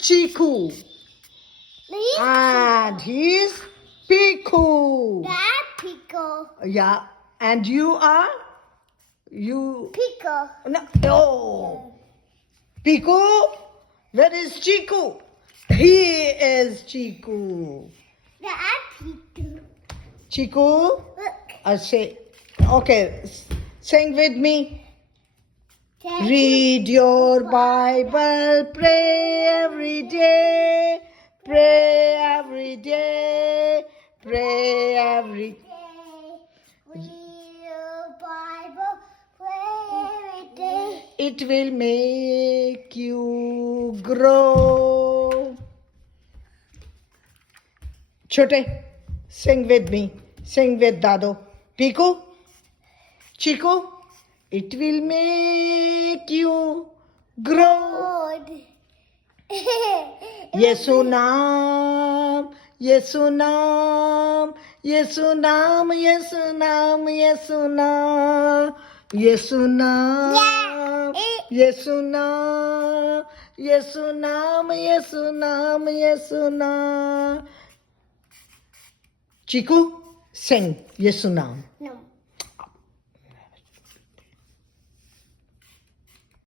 Chiku. This And he is Piku. that pickle. Yeah. And you are? You. Pickle. No. Oh. Piku? Where is Chiku? He is Chiku. That pickle. Chiku? Look. Say. Okay. Sing with me. Thank you. Read your Bible, pray every day, pray every day, pray every Read your Bible, pray every day. It will make you grow. Chote, sing with me. Sing with Dado. Piku? Chiku? It will make you grow. Good. Yesu Naam, Yesu Naam, Yesu Naam, Yesu Naam, Yesu Naam, Yesu Naam, Yesu Naam, Yesu Naam, Yesu Naam, Yesu Naam. Chiku, sing Yesu Naam. No.